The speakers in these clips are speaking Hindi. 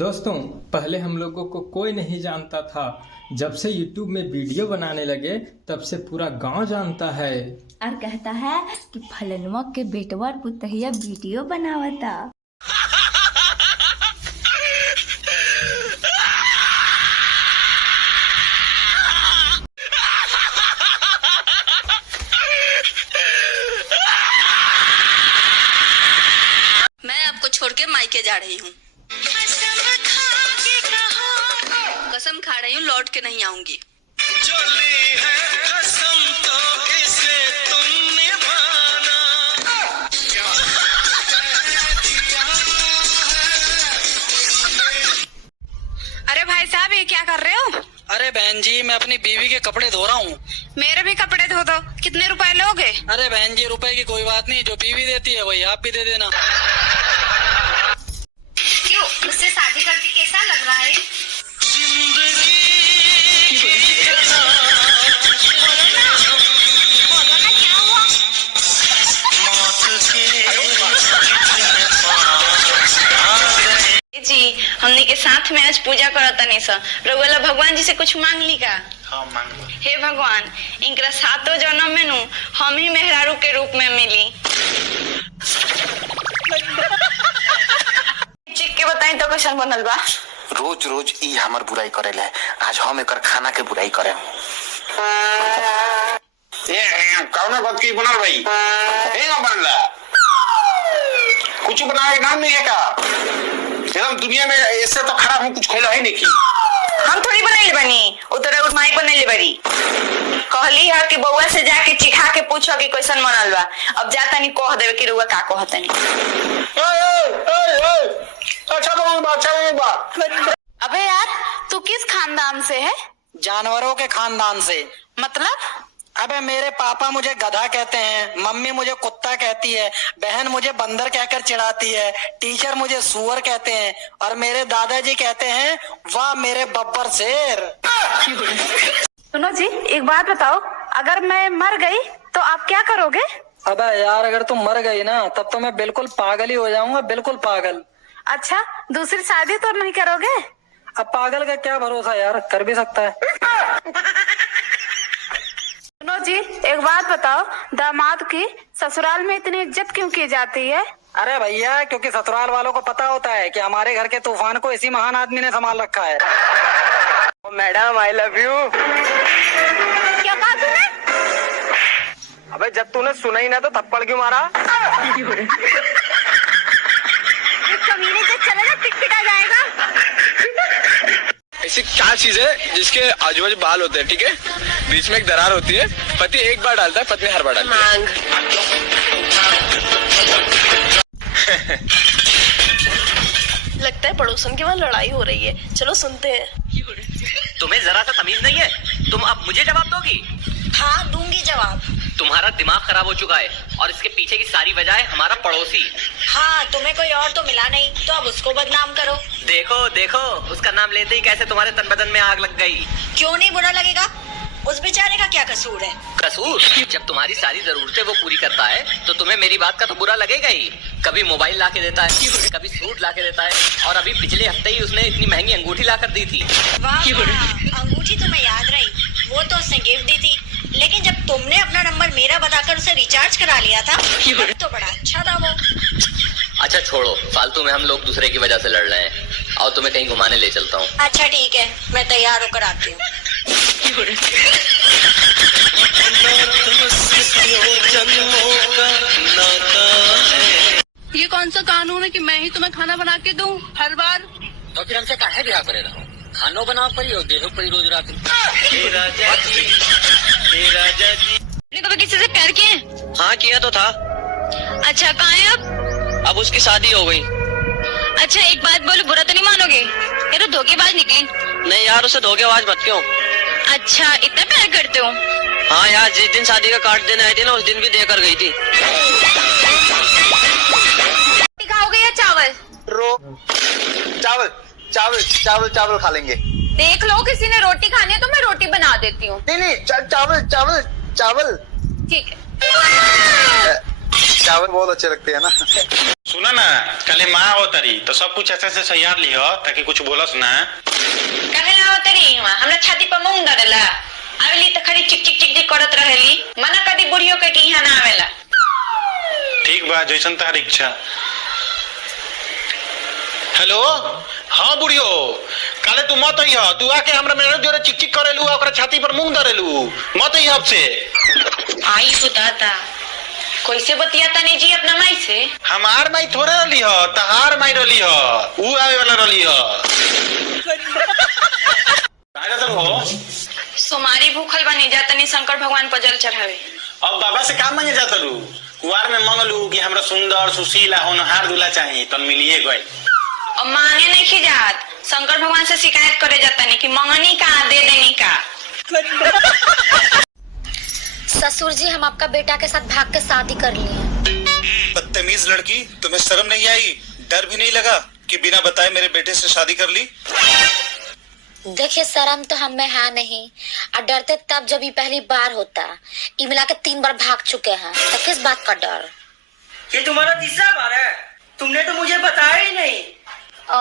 दोस्तों, पहले हम लोगों को कोई नहीं जानता था। जब से YouTube में वीडियो बनाने लगे तब से पूरा गांव जानता है और कहता है कि फलनवा के बेटवा और पुतहिया वीडियो बनावता। मैं आपको छोड़ के मायके जा रही हूँ। कसम खा रही हूँ, लौट के नहीं आऊंगी। अरे भाई साहब, ये क्या कर रहे हो? अरे बहन जी, मैं अपनी बीवी के कपड़े धो रहा हूँ। मेरे भी कपड़े धो दो। कितने रुपए लोगे? अरे बहन जी, रुपए की कोई बात नहीं, जो बीवी देती है वही आप भी दे देना। क्यों, मुझसे शादी करके कैसा लग रहा है? क्या हुआ? जी, हमने के साथ में आज पूजा करता नहीं सा। रघुला भगवान जी से कुछ मांग ली का? हाँ, मांग। हे भगवान, इनका सातों जन्म में नू हम ही मेहरारू के रूप में मिली। चिक के बताई तो कैसन बनल बा? रोज रोज ई हमर बुराई करेला है, आज हम एकर खाना के बुराई करे। कौन बात की बनल भाई? बनला कुछ बनाए नाम नहीं है का? एकदम दुनिया में ऐसे तो खराब हम कुछ खेला है नहीं की। हम थोड़ी बनैले बनी, उतरे माई बनैले बड़ी। कहली है कि बउआ से जाके चिखा के पूछो कि कैसन बनल बा। अब जाता नहीं कह देवे कि रुआ का कहतनी। अच्छा बा। अबे यार, तू किस खानदान से है? जानवरों के खानदान से। मतलब? अबे मेरे पापा मुझे गधा कहते हैं, मम्मी मुझे कुत्ता कहती है, बहन मुझे बंदर कहकर चिढ़ाती है, टीचर मुझे सुअर कहते हैं और मेरे दादाजी कहते हैं वाह मेरे बब्बर शेर। सुनो जी, एक बात बताओ, अगर मैं मर गई तो आप क्या करोगे? अबे यार, अगर तुम मर गई ना तब तो मैं बिल्कुल पागल ही हो जाऊंगा, बिल्कुल पागल। अच्छा, दूसरी शादी तो नहीं करोगे? अब पागल का क्या भरोसा यार, कर भी सकता है। सुनो जी, एक बात बताओ, दामाद की ससुराल में इतनी इज्जत क्यों की जाती है? अरे भैया, क्योंकि ससुराल वालों को पता होता है कि हमारे घर के तूफान को इसी महान आदमी ने संभाल रखा है। Madam I love you. क्या कहा तूने? अबे जब तूने सुना ही ना तो थप्पड़ क्यों मारा? कमीने से चले ना, पिटपिटा जाएगा। ऐसी क्या चीज है जिसके आजू बाजू बाल होते हैं, ठीक है, बीच में एक दरार होती है, पति एक बार डालता है, पत्नी हर बार डालती है। लगता है पड़ोसन के वहाँ लड़ाई हो रही है, चलो सुनते हैं। तुम्हें जरा सा तमीज नहीं है? तुम अब मुझे जवाब दोगी? हाँ, दूंगी जवाब। तुम्हारा दिमाग खराब हो चुका है और इसके पीछे की सारी वजह है हमारा पड़ोसी। हाँ, तुम्हें कोई और तो मिला नहीं तो अब उसको बदनाम करो। देखो देखो, उसका नाम लेते ही कैसे तुम्हारे तन बदन में आग लग गई। क्यों नहीं बुरा लगेगा? उस बेचारे का क्या कसूर है? कसूर? जब तुम्हारी सारी जरूरतें वो पूरी करता है तो तुम्हें मेरी बात का तो बुरा लगेगा ही। कभी मोबाइल ला के देता है, कभी सूट ला के देता है, और अभी पिछले हफ्ते ही उसने इतनी महंगी अंगूठी ला कर दी थी। वाह, अंगूठी तुम्हें याद रही, वो तो उसने गिफ्ट दी थी। लेकिन जब तुमने अपना नंबर मेरा बताकर उसे रिचार्ज करा लिया था तो बड़ा अच्छा था वो। अच्छा छोड़ो, फालतू में हम लोग दूसरे की वजह से लड़ रहे हैं। और तुम्हें कहीं घुमाने ले चलता हूँ। अच्छा ठीक है, मैं तैयार होकर आती हूँ। ये कौन सा कानून है कि मैं ही तुम्हें खाना बना के दूं हर बार? तो फिर हमसे काहे ब्याह करे रहो? खानो बनाओ पड़ी हो, देहो पड़ी रोज रात। ने कभी किसी से प्यार किए? हाँ, किया तो था। अच्छा, कहाँ है अब? अब उसकी शादी हो गई। अच्छा, एक बात बोलो, बुरा तो नहीं मानोगे? ये तो धोखेबाज निकली। नहीं यार, उसे धोखेबाज मत क्यों। अच्छा, इतना प्यार करते हो? हाँ यार, जिस दिन शादी का कार्ड देने आई थी ना, उस दिन भी देकर गई थी। खाओगे या चावल? चावल चावल चावल चावल खा लेंगे। देख लो, किसी ने रोटी खानी है तो मैं रोटी बना देती हूँ। नहीं चावल चावल चावल। ठीक है। चावल बहुत अच्छे लगते हैं ना। सुना ना, कल माँ हो तरी तो सब कुछ ऐसे से सैयार लियो ताकि कुछ बोलस ना। काहे ना होतरी हुआ हमरा छाती पर मूंग डरेला आवेली त खरी चिक चिक चिक चिक करत रहेली। मना कदी बुढ़ियो के कि यहाँ ना आवेला। ठीक बा, जैसन तार इच्छा। हेलो, हाँ बुढ़ियो, काले तू मत अइह, तू आके हमरा मेरे जोरे चिक चिक करेलू ओकरा छाती पर मूंग धरेलू, मत अइह अब से। आई बताता कैसे बतियाता नहीं जी अपना माई से? हमार माई थोड़े रही हो, तहार माई रही हो, ऊ आवे वाला रही हो। हो सोमारी भूखल बनी जातनी शंकर भगवान पर जल चढ़ावे। अब बाबा से का मांगे जाता रू? कुआर में मंगलू कि हमरा सुंदर सुशील होनहार दूल्हा चाहिए तो मिलिए गए। अब मांगे नहीं की जात, शंकर भगवान से शिकायत करे जाता नहीं कि मंगनी का दे देनी का। ससुर जी, हम आपका बेटा के साथ भाग के शादी कर लिए। बदतमीज लड़की, तुम्हें शर्म नहीं आई, डर भी नहीं लगा कि बिना बताए मेरे बेटे से शादी कर ली? देखिए, शर्म तो हम में है नहीं, और डरते तब जब ये पहली बार होता। ये मिला के 3 बार भाग चुके हैं, तो किस बात का डर? ये तुम्हारा तीसरा बार है, तुमने तो मुझे बताया ही नहीं। ओ,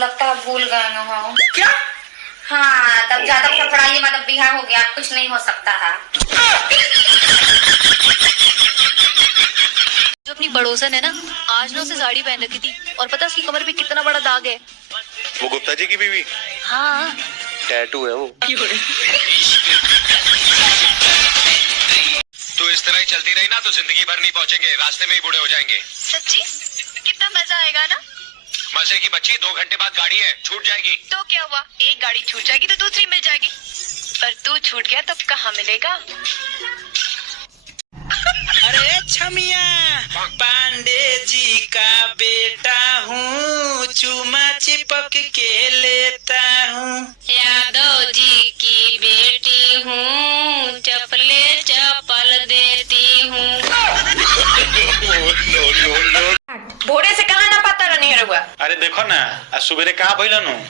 लगता है भूल गए ना हो। क्या? हाँ, तब ज्यादा फड़फड़ाइए, मतलब बिहार हो गया, कुछ नहीं हो सकता है। जो अपनी पड़ोसन है ना, आज ना उसे साड़ी पहन रखी थी और पता उसकी कमर पे कितना बड़ा दाग है। वो गुप्ता जी की बीवी? हाँ, टैटू है वो। तू इस तरह ही चलती रही ना तो जिंदगी भर नहीं पहुंचेंगे, रास्ते में ही बूढ़े हो जाएंगे। सच्ची? कितना मजा आएगा ना। मजे की बच्ची, 2 घंटे बाद गाड़ी है, छूट जाएगी। तो क्या हुआ, एक गाड़ी छूट जाएगी तो दूसरी मिल जाएगी, पर तू छूट गया तब कहाँ मिलेगा। अरे छमिया, पांडे जी का बेटा हूँ, चूमा चिपक के लेता हूँ। यादव जी की बेटी हूँ, चपले चपल देती हूँ। भोरे से कहाँ ना पता नहीं हुआ। अरे देखो ना, आज सुबेरे कहा भइलन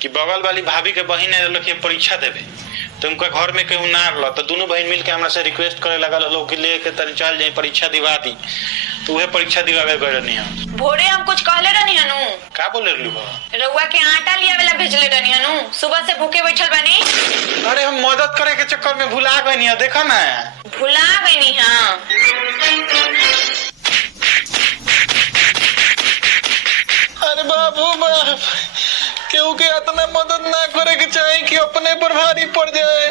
कि बगल वाली भाभी के बहिन लड़की परीक्षा देवे, तो उनका घर में केहू ना रहा, तो दोनों बहन मिल के हमरा से रिक्वेस्ट करे लगा लोग कि लेके तनी चल जाए परीक्षा दिवा दी, तो वह परीक्षा दिवावे गए रहनी है। भोरे हम कुछ कहले रहनी हनु। का बोले रहलू हो? रउआ के आटा लिया वाला भेजले रहनी हनु, सुबह से भूखे बैठल बानी। अरे हम मदद करे के चक्कर में भुला गई है, देखा ना। भुला गई। हाँ, अरे बाबू बाप, क्यों के इतना मदद ना करे के चाहे कि अपने पर भारी पड़ जाए।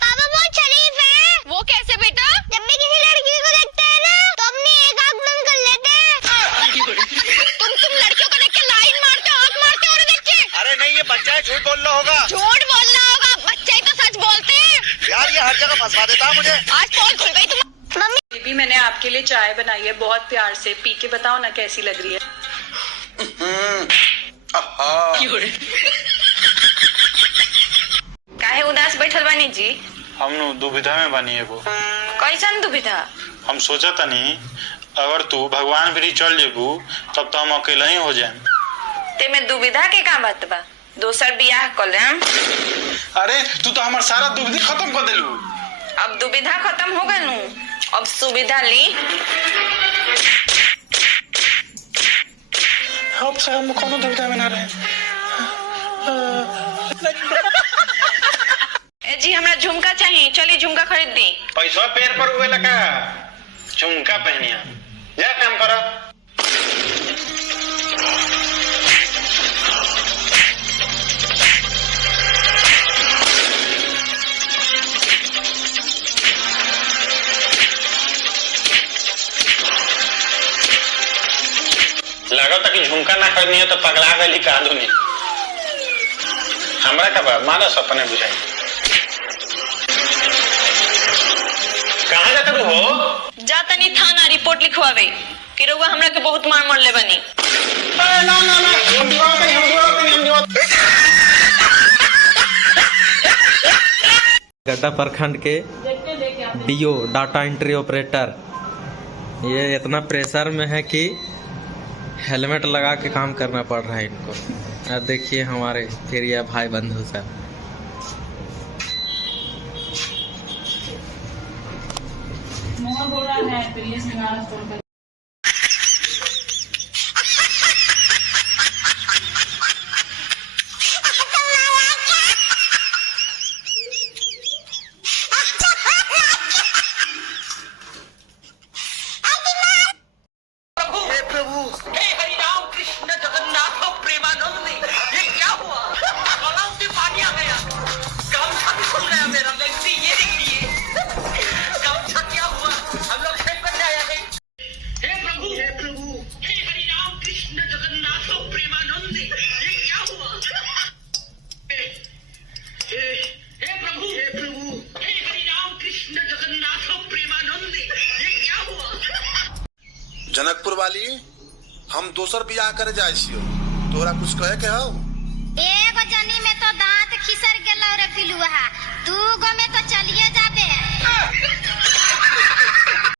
पापा बहुत शरीफ है। वो कैसे बेटा? जब भी किसी लड़की को देखते हैं ना, तो अपनी एक आंख बंद कर लेते हैं। तुम लड़कियों को देख के लाइन मारते हो, आंख मारते हो और देख के। अरे नहीं, ये बच्चा है, झूठ बोल रहा होगा। झूठ बोलना होगा, बच्चे ही तो सच बोलते हैं। यार ये हर जगह फंसा देता है मुझे। आज पोल खुल गई तुम। बेबी, मैंने आपके लिए चाय बनाई है बहुत प्यार से, पी के बताओ ना कैसी लग रही है। काहे उदास बैठल बानी जी? हम दुविधा में बनी एगो। कैसन दुविधा? हम सोचा तनी अगर तू भगवान भी चल जेबू तब तो हम अकेला ही हो जाए। ते में दुविधा के का बात बा? दोसर बियाह कर लेम। अरे तू तो हमार सारा दुविधा खत्म कर देलू। अब दुविधा खत्म हो गई, अब सुविधा ली। अब से हम कोनो दुविधा में ना रहे। जी हमरा झुमका चाहिए, चलिए झुमका खरीद दी। पैसा पैर पर हुए लगा, झुमका पहनिया, जा काम करो। लागत कि झुमका ना खरीदनी है तो पगला गई का दूनी। हमरा का मानस अपने बुझाई। कहाँ जाता तू हो? जाता नहीं थाना रिपोर्ट लिखवावे कि रउआ हमरा के बहुत मार मरले बनी। ना हम गड्ढा प्रखंड के डीओ डाटा एंट्री ऑपरेटर, ये इतना प्रेशर में है कि हेलमेट लगा के काम करना पड़ रहा है इनको। अब देखिए हमारे एरिया भाई बंधु सब। है प्रिय सिंगार फोन कर। जनकपुर वाली हम दोसर बियाह करे जाए छियो, तोरा कुछ कहे के हो? एगो जनी में तो दांत खिसर गेल रे पिलुआ, दूगो में तो चलिए जाबे।